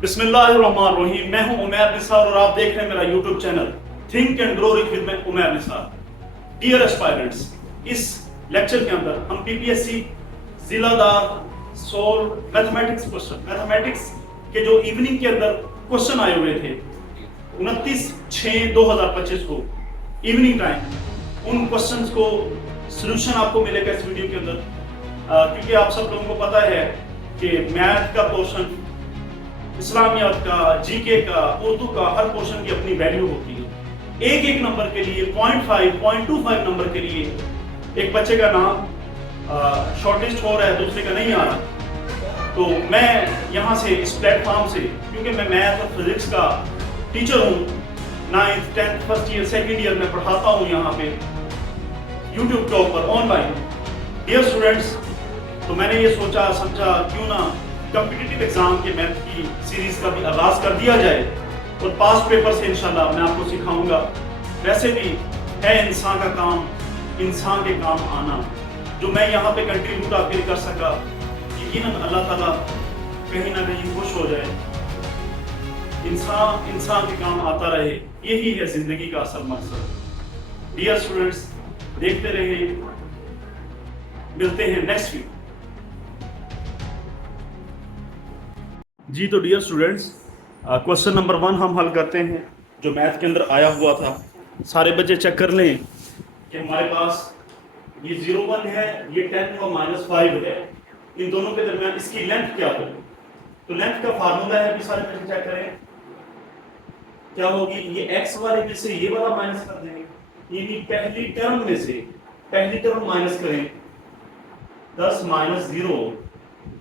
बिस्मिल्लाहिर्रहमानिर्रहीम। मैं हूं उमैर निसार और आप देख रहे हैं मेरा YouTube channel think and grow rich with Umair Nisar. Dear aspirants, इस लेक्चर के अंदर हम पीपीएससी जिलादार सोल मैथमेटिक्स के जो इवनिंग के अंदर क्वेश्चन आए हुए थे 29/6/2025 को इवनिंग टाइम, उन क्वेश्चंस को सॉल्यूशन आपको मिलेगा इस वीडियो के अंदर। क्योंकि आप सब लोगों को पता है कि मैथ का पोर्शन, इस्लामियात का, जीके का, उर्दू का, हर पोर्शन की अपनी वैल्यू होती है। एक एक नंबर के लिए 0.5 0.25 नंबर के लिए एक बच्चे का नाम शॉर्टलिस्ट हो रहा है, दूसरे का नहीं आ रहा। तो मैं यहाँ से इस प्लेटफॉर्म से, क्योंकि मैं मैथ और फिजिक्स का टीचर हूँ, 9th 10th first year second year में पढ़ाता हूँ यहाँ पे यूट्यूब के ऊपर ऑनलाइन। डियर स्टूडेंट्स, तो मैंने ये सोचा समझा क्यों ना कॉम्पिटिटिव एग्जाम के मैथ की सीरीज का भी आगाज कर दिया जाए और पास्ट पेपर से इंशाल्लाह मैं आपको सिखाऊंगा। वैसे भी है इंसान का काम इंसान के काम आना, जो मैं यहाँ पे कंट्रीब्यूट आपके कर सका, यकीनन अल्लाह ताला कहीं ना कहीं खुश हो जाए। इंसान के काम आता रहे, यही है जिंदगी का असल मकसद। डियर स्टूडेंट्स, देखते रहिए, मिलते हैं नेक्स्ट वीक। जी तो डियर स्टूडेंट्स, क्वेश्चन नंबर 1 हम हल करते हैं जो मैथ के अंदर आया हुआ था। सारे बच्चे चेक कर लें कि हमारे पास ये 0 1 है, ये 10 और -5 है। इन दोनों के दरमियान इसकी लेंथ क्या होगी? तो लेंथ का फार्मूला है, अभी सारे बच्चे चेक करें क्या होगी। ये x वाले में से ये वाला माइनस कर देंगे, यानी पहली टर्म में से पहली टर्म माइनस करें, 10 - 0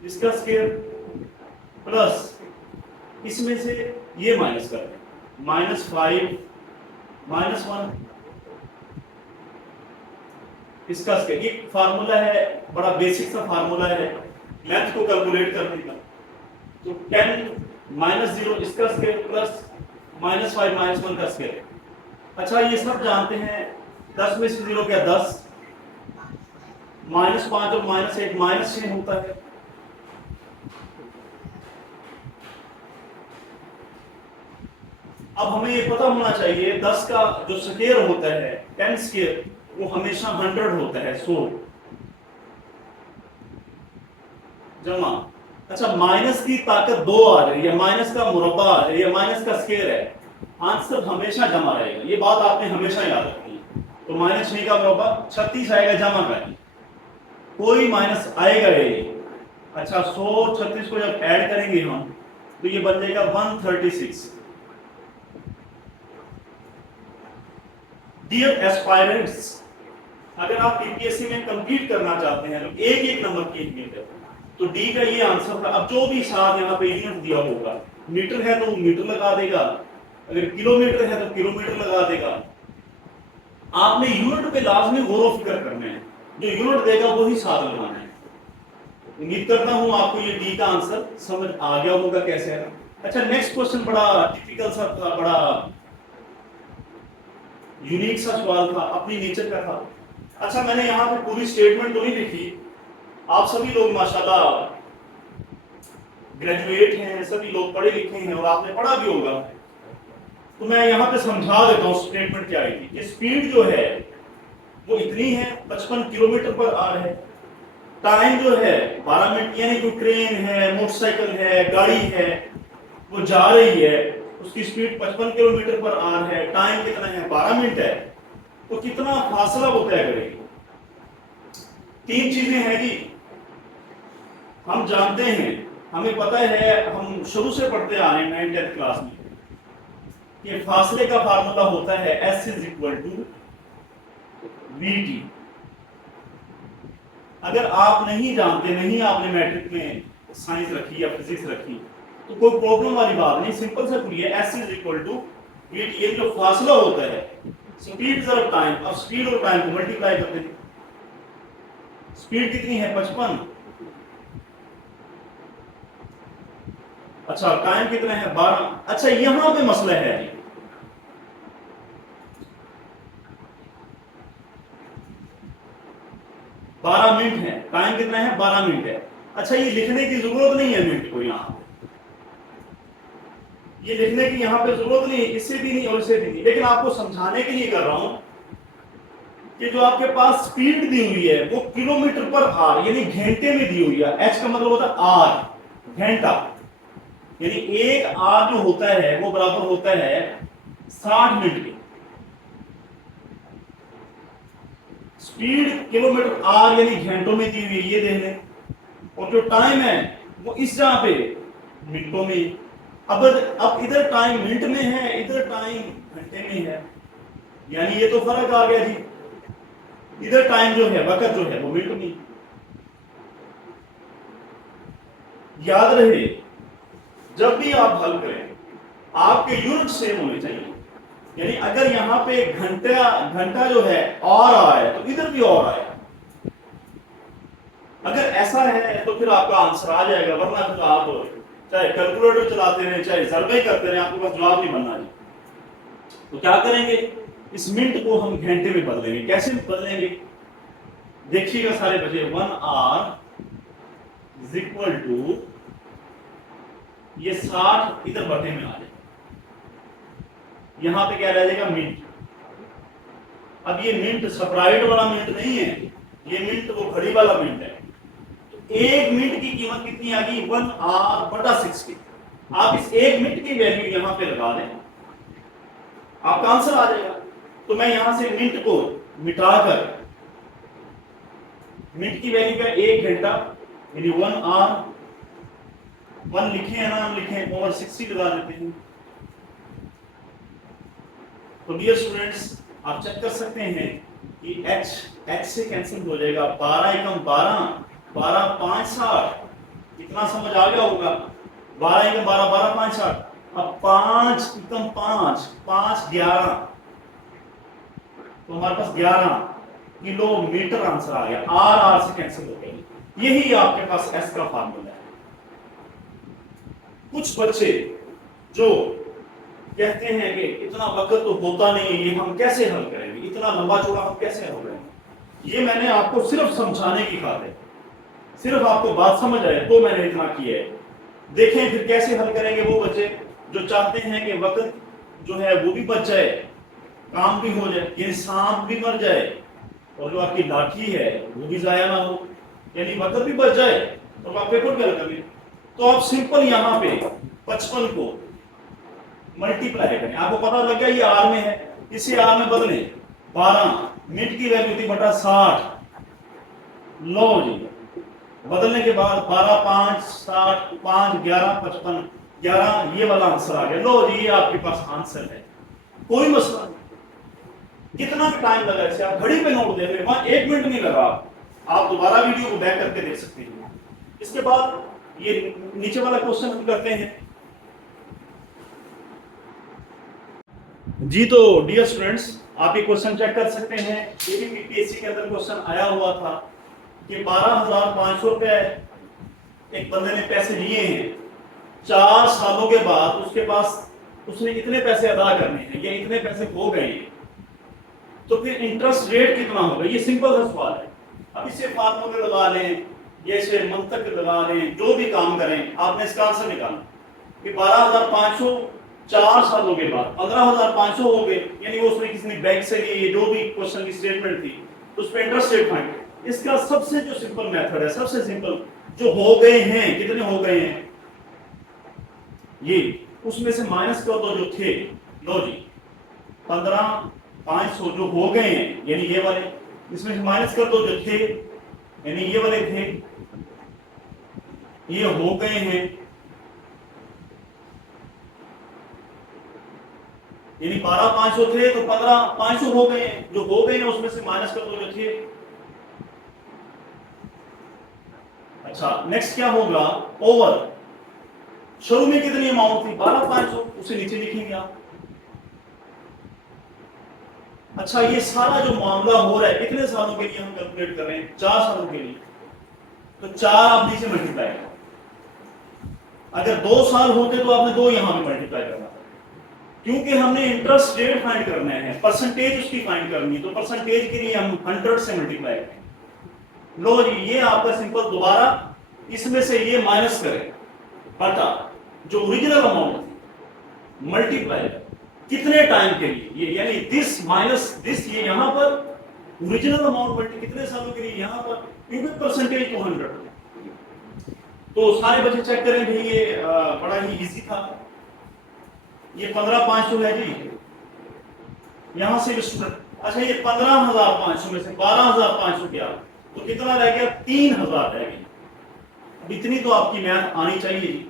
इसका स्क्वायर प्लस इसमें से ये माइनस कर दें, -5 -1 इसका स्क्वायर। एक फार्मूला है, बड़ा बेसिक सा फार्मूला है लेंथ को कैलकुलेट करने का। तो 10 - 0 इसका स्क्वायर प्लस -5 -1 का स्क्वायर। अच्छा, ये सब जानते हैं 10 में से 0 क्या 10, -5 और -1 -6 होता है। अब हमें ये पता होना चाहिए 10 का जो स्क्वायर होता है 10 स्क्वायर, वो हमेशा 100 होता है, 100 जमा। अच्छा, माइनस की ताकत 2 आ रही है, माइनस का मुरब्बा आ रही है, माइनस का स्क्वायर है, आंसर हमेशा जमा रहेगा। ये बात आपने हमेशा याद रखनी है। तो -6 का मुरब्बा 36 आएगा जमा का, कोई माइनस आएगा ये। अच्छा, 100 36 को जब ऐड करेंगे हम तो ये बन जाएगा 136। डियर एस्पायरेंट्स, अगर आप पीपीएससी में कंप्लीट करना चाहते हैं तो एक एक नंबर की यूनिट है, तो डी का ये आंसर था। अब जो भी साथ यहाँ पे यूनिट दिया होगा, मीटर है तो मीटर लगा देगा, अगर किलोमीटर है तो किलोमीटर लगा देगा। आपने यूनिट पे लाजमी गौर व फिक्र करना है, जो यूनिट देगा वही साथ लगाना है। उम्मीद करता हूँ आपको ये डी का आंसर समझ आ गया होगा कैसे है। अच्छा, नेक्स्ट क्वेश्चन बड़ा टिपिकल सा था, बड़ा यूनिक सा सवाल था, अपनी नेचर का था। अच्छा, मैंने यहाँ पे पूरी स्टेटमेंट तो नहीं लिखी, आप सभी लोग माशाल्लाह ग्रेजुएट हैं, सभी लोग पढ़े लिखे हैं और आपने पढ़ा भी होगा। तो मैं यहाँ पे समझा देता हूँ स्टेटमेंट क्या है। कि स्पीड जो है वो इतनी है, 55 किलोमीटर पर आवर है। टाइम जो है 12 मिनट, यानी कोई ट्रेन है, मोटरसाइकिल है, गाड़ी है, वो जा रही है, उसकी स्पीड 55 किलोमीटर पर आवर है, टाइम कितना है 12 मिनट है, तो कितना फासला वो तय करेगी। 3 चीजें हैं जी, हम जानते हैं, हमें पता है, हम शुरू से पढ़ते आ रहे हैं 9th 10th क्लास में कि फासले का फार्मूला होता है S = VT। अगर आप नहीं जानते, नहीं आपने मैट्रिक में साइंस रखी या फिजिक्स रखी, तो कोई प्रॉब्लम वाली बात नहीं, सिंपल सा कुछ है, S = VT। ये जो फासला होता है, स्पीड जरा टाइम, अब स्पीड और टाइम को मल्टीप्लाई करते हैं। स्पीड कितनी है 55, अच्छा टाइम कितना है 12। अच्छा, यहां पे मसला है जी, बारह मिनट है, टाइम कितना है 12 मिनट है। अच्छा, ये लिखने की जरूरत नहीं है मिनट को, यहाँ ये लिखने की यहाँ पे जरूरत नहीं है, इससे भी नहीं और इससे भी नहीं, लेकिन आपको समझाने के लिए कर रहा हूं कि जो आपके पास स्पीड दी हुई है वो किलोमीटर पर आर यानी घंटे में दी हुई है। एच का मतलब होता है आर, घंटा, यानी एक आर जो होता है वो बराबर होता है 60 मिनट के। स्पीड किलोमीटर आर यानी घंटों में दी हुई है, ये देख लें, और जो टाइम है वो इस जगह पे मिनटों में। अब इधर टाइम मिनट में है, इधर टाइम घंटे में है, यानी ये तो फर्क आ गया जी। इधर टाइम जो है, वक्त जो है वो मिनट में। याद रहे जब भी आप हल करें आपके यूनिट सेम होने चाहिए, यानी अगर यहां पे घंटा जो है और आए तो इधर भी और आए। अगर ऐसा है तो फिर आपका आंसर आ जाएगा, वरना फिर आप चाहे कैलकुलेटर चलाते रहे चाहे सर्वे करते रहे आपके पास जवाब नहीं बनना जी। तो क्या करेंगे, इस मिनट को हम घंटे में बदलेंगे। कैसे बदलेंगे देखिएगा सारे बच्चे, 1 आवर इज इक्वल टू ये 60 इधर बटे में आ जाए, यहां पे क्या रह जाएगा मिनट। अब ये मिनट स्प्राइट वाला मिनट नहीं है, ये मिनट वो घड़ी वाला मिनट है। तो एक मिनट की कीमत कितनी आ गई, 1 आवर बटा 60। आप इस एक मिनट की वैल्यू यहां पे लगा दें, आपका आंसर आ जाएगा। तो मैं यहां से मिनट को मिटाकर मिनट की वैल्यू का 1 घंटा यानी 1 आवर, 1 लिखे हैं ना, हम लिखें ओवर 60 लगा देते हैं। तो डियर स्टूडेंट्स आप चेक कर सकते हैं कि h से कैंसिल हो जाएगा, 12 एकम 12, 12 5 60, इतना समझ आ गया होगा। 12 एकम 12, 12 5 60, अब 5 एकम 5, 5 11, तो हमारे पास 11 किलोमीटर आंसर आ गया। आर से कैंसिल हो गया। यही आपके पास एस का फार्मूला है। कुछ बच्चे जो कहते हैं कि इतना वक्त तो होता नहीं है, ये हम कैसे हल करेंगे, इतना लंबा चौड़ा हम कैसे हल करेंगे। ये मैंने आपको सिर्फ समझाने की खातिर, सिर्फ आपको बात समझ आए तो मैंने इतना किया है। देखें फिर कैसे हल करेंगे वो बच्चे जो चाहते हैं कि वक्त जो है वो भी बच जाए, काम भी हो जाए, ये सांप भी मर जाए और जो आपकी लाठी है वो भी जाया ना हो, यानी वक्त भी बच जाए, तो आप पेपर क्या करेंगे। तो आप सिंपल यहाँ पे 55 को मल्टीप्लाई करें, आपको पता लग गया ये आर में है, इसी आर में बदले 12 मिनट की वैल्यू थी बटा 60, लो जी बदलने के बाद 12 5 60 5 11 55 11, ये वाला आंसर आ गया। लो जी ये आपके पास आंसर है, कोई मसला नहीं। कितना टाइम लगा इसे आप घड़ी पे नोट देख रहे, वहां 1 मिनट नहीं लगा। आप दोबारा वीडियो को बैक करके देख सकते हैं। इसके बाद ये नीचे वाला क्वेश्चन हम करते हैं जी। तो डियर स्टूडेंट्स आप ये क्वेश्चन चेक कर सकते हैं, ये भी पीपीएससी के अंदर क्वेश्चन आया हुआ था कि 12,500 रुपए एक बंदे ने पैसे लिए हैं, 4 सालों के बाद उसके पास उसने इतने पैसे अदा करने हैं या इतने पैसे हो गए हैं, तो फिर इंटरेस्ट रेट कितना होगा। ये सिंपल सा सवाल है। अब इसे फार्मूले लगा लें या इसे मंतक लगा लें, जो भी काम करें आपने इसका आंसर निकालना कि 12,500 4 सालों के बाद 15,500 हो गए, यानी वो उसने किसी ने बैंक से ली, जो भी क्वेश्चन की स्टेटमेंट थी तो उस पर इंटरेस्ट रेट फाइंड। इसका सबसे जो सिंपल मेथड है, सबसे सिंपल जो हो गए हैं, कितने हो गए हैं ये, उसमें से माइनस कर दो जो थे। लो जी 15,500 जो हो गए हैं यानी ये वाले, इसमें से माइनस कर दो जो थे यानी ये वाले थे, ये हो गए हैं यानी 12,500 थे तो 15,500 हो गए, जो हो गए हैं उसमें से माइनस कर दो जो थे। अच्छा नेक्स्ट क्या होगा, ओवर शुरू में कितनी अमाउंट थी 12,500, उसे नीचे लिखेंगे आप। अच्छा ये सारा जो मामला हो रहा है कितने सालों के लिए हम कैलकुलेट कर रहे हैं, 4 सालों के लिए, तो 4 आप नीचे मल्टीप्लाई करें। अगर 2 साल होते तो आपने 2 यहां पे मल्टीप्लाई करना था, क्योंकि हमने इंटरेस्ट रेट फाइंड करना है, परसेंटेज उसकी फाइंड करनी है, तो परसेंटेज के लिए हम 100 से मल्टीप्लाई करें। लो जी ये आपका सिंपल, दोबारा इसमें से ये माइनस करें बटा जो ओरिजिनल अमाउंट थी, मल्टीप्लाई कितने टाइम के लिए, ये यानी दिस माइनस दिस, ये यहां पर ओरिजिनल अमाउंट मल्टी कितने सालों के लिए यहां पर, क्योंकि परसेंटेज 200। तो सारे बच्चे चेक करें भाई, ये बड़ा ही इजी था। ये 15,500 है जी, यहां से स्टूडेंट, अच्छा ये 15,500 में से 12,500 गया तो कितना रह गया, 3,000 रह गया। अब इतनी तो आपकी मैथ आनी चाहिए जी,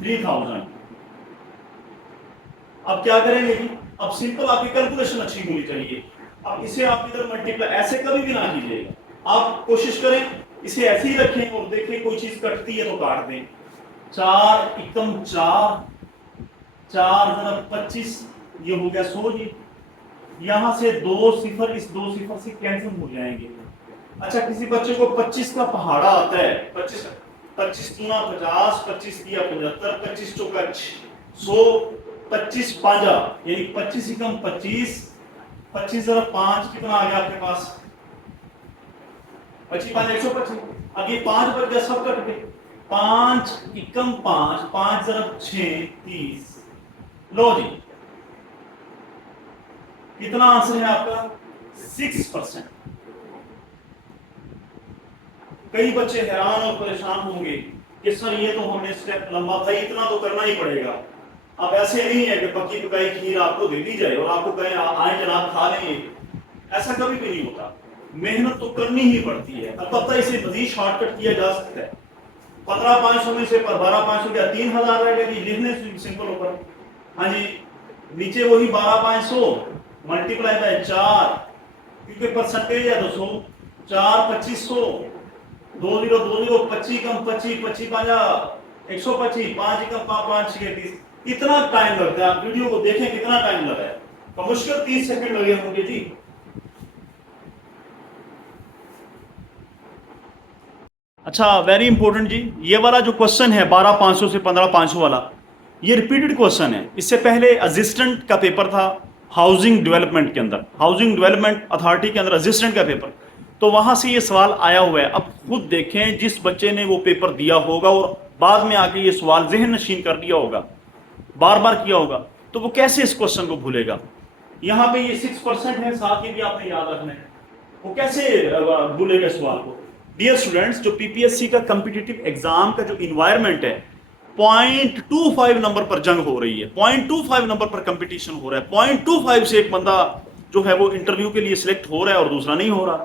3,000। अब क्या करेंगे जी, अब सिंपल आपकी कैलकुलेशन अच्छी होनी चाहिए। अब इसे आप इधर मल्टीप्लाई ऐसे कभी भी ना कीजिएगा, आप कोशिश करें इसे ऐसे ही रखें और देखें कोई चीज कटती है तो काट दें। 4 एकम 4, 4 जरा 25, ये हो गया 100 जी। यहां से 2 सिफर इस 2 सिफर से कैंसिल हो जाएंगे। अच्छा किसी बच्चे को 25 का पहाड़ा आता है, 25 25 दूना 50, 25 दिया 75, 25 चौका 100, 25 पांजा यानी 25 एकम 25, 25 जरा 5 कितना आ गया आपके पास, 25 5 125। अब ये 5 बच गया, सब कट गए। 5 एकम 5, 5 जरा 6 30। लो जी, कितना आंसर है आपका, 6%। कई बच्चे हैरान और परेशान होंगे कि सर ये तो हमने स्टेप लंबा था, इतना तो करना ही पड़ेगा। अब ऐसे नहीं है कि पक्की पकाई खीर आपको दे दी जाए और आपको कहें आए जनाब खा लेंगे, ऐसा कभी भी नहीं होता। मेहनत तो करनी ही पड़ती है। अब पता इसे मजीद शॉर्टकट किया जा सकता है। 15,500 में से 12,500 क्या 3,000 रहेगा जी, लिखने सिंपल ऊपर, हाँ जी नीचे वही 12,500 मल्टीप्लाई बाय 4, क्योंकि परसेंटेज है 200, 4 2500, 2 0 2 0, 25 कम 25, 25 पांजा 125, 5 कम 5 6 30। इतना टाइम लगता है, आप वीडियो को देखें कितना टाइम लगा है, तो मुश्किल 30 सेकंड लगे होंगे जी। अच्छा वेरी इंपॉर्टेंट जी, ये वाला जो क्वेश्चन है 12,500 से 15,500 वाला, ये रिपीटेड क्वेश्चन है। इससे पहले असिस्टेंट का पेपर था हाउसिंग डेवलपमेंट के अंदर, हाउसिंग डेवलपमेंट अथॉरिटी के अंदर असिस्टेंट का पेपर, तो वहां से ये सवाल आया हुआ है। अब खुद देखें, जिस बच्चे ने वो पेपर दिया होगा और बाद में आके ये सवाल जहन नशीन कर दिया होगा, बार बार किया होगा, तो वो कैसे इस क्वेश्चन को भूलेगा। यहाँ पे ये 6% है, साथ ही भी आपने याद रखना है, वो कैसे भूलेगा सवाल को। डियर स्टूडेंट्स, जो पीपीएससी का कॉम्पिटिटिव एग्जाम का जो इन्वायरमेंट है, 0.25 नंबर पर जंग हो रही है, 0.25 नंबर पर कंपटीशन हो रहा है। 0.25 से एक बंदा जो है वो इंटरव्यू के लिए सिलेक्ट हो रहा है और दूसरा नहीं हो रहा।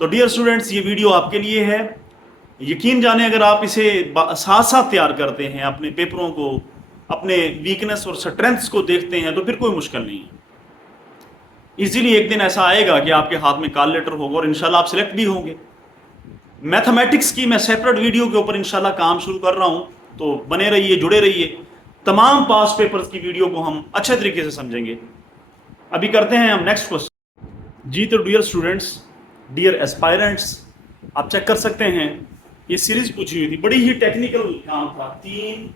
तो डियर स्टूडेंट्स, ये वीडियो आपके लिए है। यकीन जाने अगर आप इसे साथ साथ तैयार करते हैं, अपने पेपरों को, अपने वीकनेस और स्ट्रेंथ्स को देखते हैं, तो फिर कोई मुश्किल नहीं है। इजीली एक दिन ऐसा आएगा कि आपके हाथ में कॉल लेटर होगा और इंशाल्लाह आप सिलेक्ट भी होंगे। मैथमेटिक्स की मैं सेपरेट वीडियो के ऊपर इंशाल्लाह काम शुरू कर रहा हूं, तो बने रहिए, जुड़े रहिए। तमाम पास पेपर्स की वीडियो को हम अच्छे तरीके से समझेंगे। अभी करते हैं हम नेक्स्ट क्वेश्चन जी। तो डियर स्टूडेंट्स, डियर एस्पायरेंट्स, आप चेक कर सकते हैं, ये सीरीज पूछी हुई थी, बड़ी ही टेक्निकल काम था। 3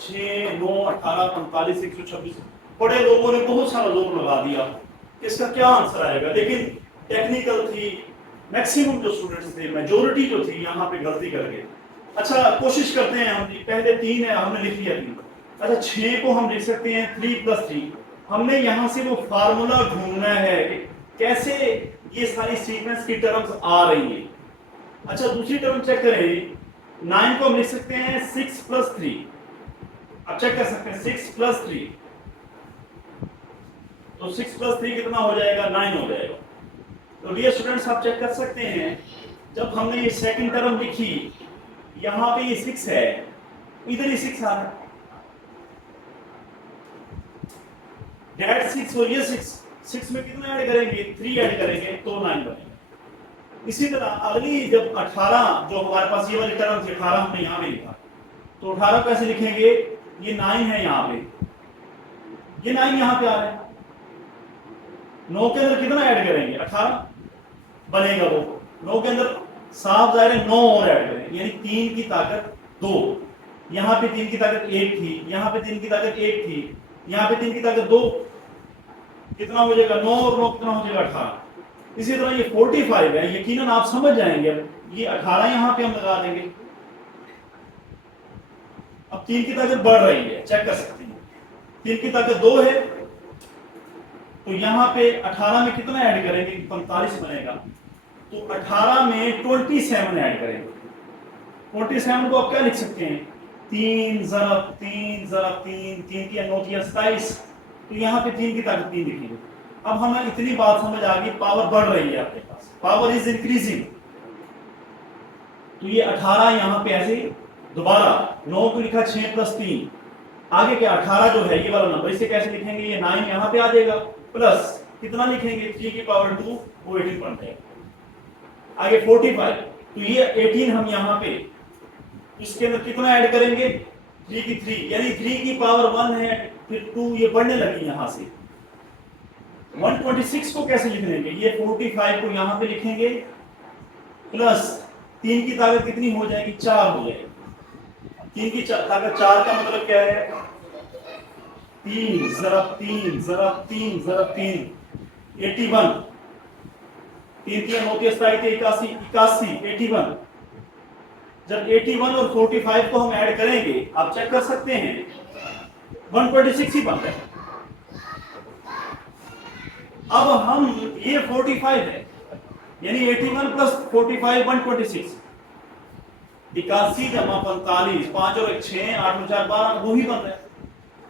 6 9 18 45 126, बड़े लोगों ने बहुत सारा जोर लगा दिया इसका क्या आंसर आएगा, लेकिन टेक्निकल थी। मैक्सिमम जो स्टूडेंट्स थे, मेजोरिटी जो थी, यहाँ पे गलती कर गए। अच्छा कोशिश करते हैं हम, पहले 3 है हमने लिख लिया 3। अच्छा 6 को हम लिख सकते हैं 3 + 3। हमने यहाँ से वो फार्मूला ढूंढना है कि कैसे ये सारी सीक्वेंस की टर्म्स आ रही है। अच्छा दूसरी टर्म चेक करें, 9 को हम लिख सकते हैं 6 + 3। अब चेक कर सकते हैं 6 + 3, तो 6 + 3 कितना हो जाएगा, 9 हो जाएगा। तो डियर स्टूडेंट्स, आप चेक कर सकते हैं, जब हमने ये सेकंड टर्म लिखी, यहाँ पे ये 6 है, इधर ही 6 आ रहा है, डेट 6 और ये 6 में कितना ऐड करेंगे, 3 ऐड करेंगे तो 9 बनेगा। इसी तरह अगली जब 18, जो हमारे पास ये वाली टर्म थी 18, हमने यहाँ पे लिखा, तो 18 कैसे लिखेंगे, ये 9 है यहाँ पे, ये 9 यहाँ पे आ रहा है, 9 के अंदर कितना ऐड करेंगे, 18 बनेगा वो। 9 के अंदर साफ जाहिर है 9 और ऐड करेंगे, यानी 3 की ताकत 2, यहाँ पे 3 की ताकत 1 थी, यहाँ पे 3 की ताकत 1 थी, यहाँ पे 3 की ताकत 2, कितना हो जाएगा 9 और 9 कितना हो जाएगा 18। इसी तरह ये 45 है, यकीनन आप समझ जाएंगे। ये 18 यहाँ पे हम लगा देंगे, अब 3 की ताकत बढ़ रही है, चेक कर सकते हैं। 3 की ताकत 2 है, तो यहाँ पे 18 में कितना ऐड करेंगे? 45 बनेगा। तो 18 में 27 ऐड करेंगे। 27 को आप क्या लिख सकते हैं? 3 ज़रब 3 ज़रब 3, 3 की 9 की 27, तो यहाँ पे 3 की ताकत 3 लिखेंगे। अब हमें इतनी बात समझ आ गई, पावर बढ़ रही है आपके पास, पावर इज इंक्रीजिंग। तो ये 18 यहाँ पे ऐसे दोबारा 9 को लिखा 6 + 3, आगे क्या 18 जो है ये वाला नंबर, इसे कैसे लिखेंगे? ये 9 यहाँ पे आ जाएगा, प्लस कितना लिखेंगे? 3 की पावर 2, वो 18 बन जाएगा। आगे 45, तो ये 18 हम यहाँ पे इसके अंदर कितना ऐड करेंगे? 3 की 3, यानी 3 की पावर 1 है, फिर 2 ये बढ़ने लगी यहाँ से। 126 को कैसे लिख लेंगे? ये 45 को यहाँ पे लिखेंगे, प्लस 3 की ताकत कितनी हो जाएगी? 4 हो जाएगी। 3 की ताकत 4 का मतलब क्या है? 3 ज़रब 3 ज़रब 3 ज़रब 3, 81। 3 की 9 की 81, 81। जब 81 और 45 को हम ऐड करेंगे, आप चेक कर सकते हैं 126 ही बनता है। अब हम ये 45 है, यानी 81 + 45 126, 81 + 45, 5 और 1 6, 8 और 4 12, वो ही बन रहा है।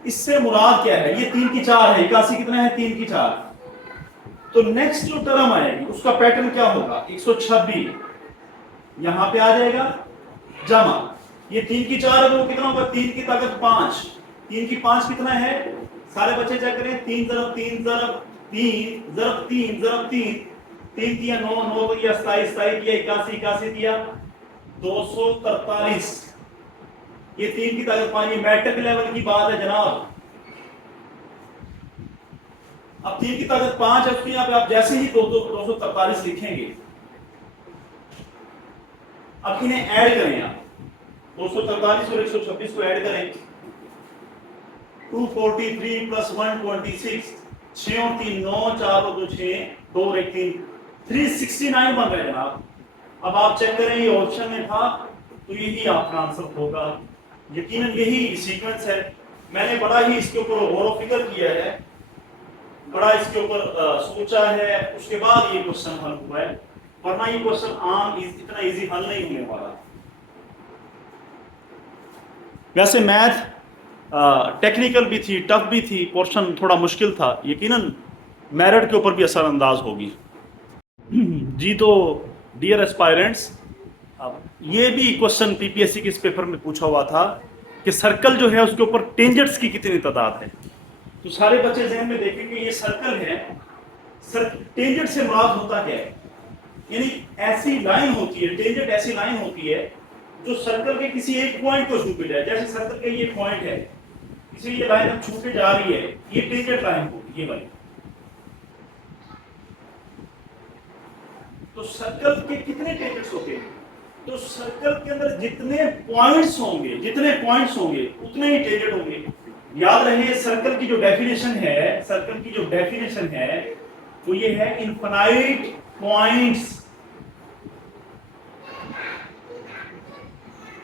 इससे मुराद क्या है? ये 3 की 4 है, 81 कितना है? 3 की 4। तो नेक्स्ट जो टर्म आएगी उसका पैटर्न क्या होगा? 126 यहां पे आ जाएगा, जमा ये 3 की 4 है, वो कितना होगा? 3 की ताकत 5, 3 की 5 कितना है? सारे बच्चे चेक करें, 3 ज़रब 3 ज़रब 3 ज़रब 3 ज़रब 3, 3 दिया 9, 9 दिया 27, 27 दिया 81, 81 दिया 243। ये 3 की ताकत 5, ये मैट्रिक लेवल की बात है जनाब। अब 3 की ताकत 5 है, उसके यहाँ पे आप जैसे ही 243 लिखेंगे, अब इन्हें ऐड करें आप, 243 और 126 को ऐड करें, 243 + 126, 6 और 3 9, 4 और 2 6, 2 और 1 3, 369 बन रहा है जनाब। अब आप चेक करें, ये ऑप्शन में था, तो यही आपका आंसर होगा। यकीनन यही सीक्वेंस है। मैंने बड़ा ही इसके ऊपर गौर व फिक्र किया है, बड़ा इसके ऊपर सोचा है, उसके बाद ये क्वेश्चन हल हुआ है, वरना ये क्वेश्चन आम इतना इजी हल नहीं होने वाला। वैसे मैथ टेक्निकल भी थी, टफ भी थी, पोर्शन थोड़ा मुश्किल था, यकीनन मेरिट के ऊपर भी असरअंदाज होगी। जी तो डियर एस्पायरेंट्स, ये भी क्वेश्चन पीपीएससी के इस पेपर में पूछा हुआ था कि सर्कल जो है उसके ऊपर टेंजेंट्स की कितनी तादाद है। तो सारे बच्चे ज़हन में देखेंगे ये सर्कल है, टेंजेंट से मुराद होता क्या है? यानी ऐसी लाइन होती है, टेंजेंट ऐसी लाइन होती है जो सर्कल के किसी एक पॉइंट को छू के जाए। जैसे सर्कल का ये पॉइंट है, इसे ये लाइन अब छू के जा रही है, ये टेंजेंट लाइन होगी, ये वाली। तो सर्कल के कितने टेंजेंट्स होते हैं? तो सर्कल के अंदर जितने पॉइंट्स होंगे उतने ही टेंजेंट होंगे। याद रहे, सर्कल की जो डेफिनेशन है, वो ये है इनफाइनाइट पॉइंट्स।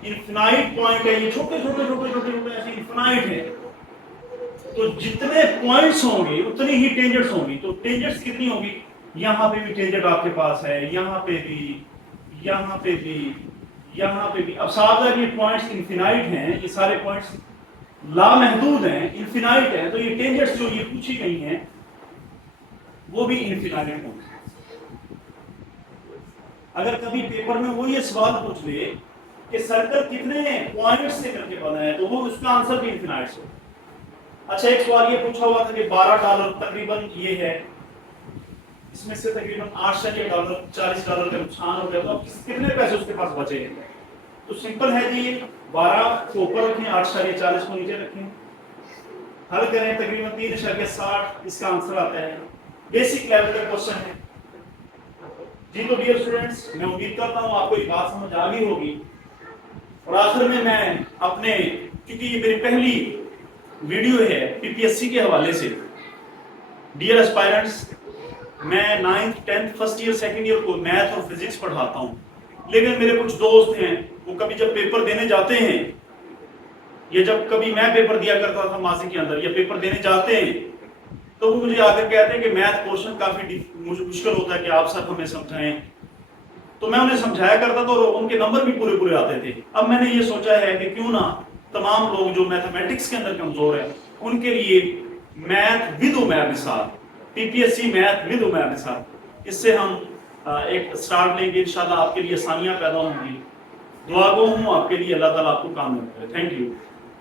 इनफाइनाइट पॉइंट है, ये छोटे ऐसे इनफाइनाइट है। तो जितने पॉइंट्स होंगे उतनी ही टेंजेंट्स होंगी। तो टेंजेंट्स कितनी होंगी? यहां पे भी टेंजेंट आपके पास है, यहां पे भी, यहां पे भी, यहां पे भी। अब साथ है, ये पॉइंट्स इनफिनाइट हैं, ये सारे पॉइंट्स लामहदूद हैं, इनफिनाइट है, तो ये टेंजेंट्स जो ये पूछी गई हैं वो भी इनफिनाइट होंगे। अगर कभी पेपर में वो ये सवाल पूछ ले कि सर्कल कितने पॉइंट्स से करके बना है, तो वो उसका आंसर भी इनफिनाइट है। अच्छा, एक सवाल ये पूछा हुआ था कि $12 तकरीबन ये है, इसमें से तकरीबन $8 $40 का नुकसान हो गया, तो कितने पैसे उसके पास बचे हैं? तो सिंपल है जी, 12 को ऊपर रखें, 8.40 को नीचे रखें, हल करें, तकरीबन 3.60 इसका आंसर आता है। बेसिक लेवल का क्वेश्चन है जी। तो डियर स्टूडेंट्स, मैं उम्मीद करता हूँ आपको ये बात समझ आ गई होगी। और आखिर में मैं अपने, क्योंकि ये मेरी पहली वीडियो है पीपीएससी के हवाले से, डियर एस्पायरेंट्स, मैं 9th 10th first year second year को मैथ और फिजिक्स पढ़ाता हूँ, लेकिन मेरे कुछ दोस्त हैं, वो कभी जब पेपर देने जाते हैं या जब कभी मैं पेपर दिया करता था मासी के अंदर, या पेपर देने जाते हैं तो वो मुझे आकर कहते हैं कि मैथ पोर्शन काफी मुझे मुश्किल होता है कि आप सर हमें समझाएं। तो मैं उन्हें समझाया करता था और उनके नंबर भी पूरे पूरे आते थे। अब मैंने ये सोचा है कि क्यों ना तमाम लोग जो मैथमेटिक्स के अंदर कमजोर है उनके लिए math with Umair Nisar, PPSC math with Umair Nisar, इससे हम एक स्टार्ट लेंगे। इंशाल्लाह आपके लिए आसानियां पैदा होंगी। दुआ गो हूँ आपके लिए, अल्लाह ताला आपको कामयाब करे। Thank you.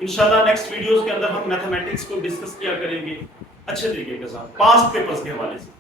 इंशाल्लाह नेक्स्ट वीडियोस के अंदर हम मैथमेटिक्स को डिस्कस किया करेंगे अच्छे तरीके के साथ, पास्ट पेपर्स के हवाले से।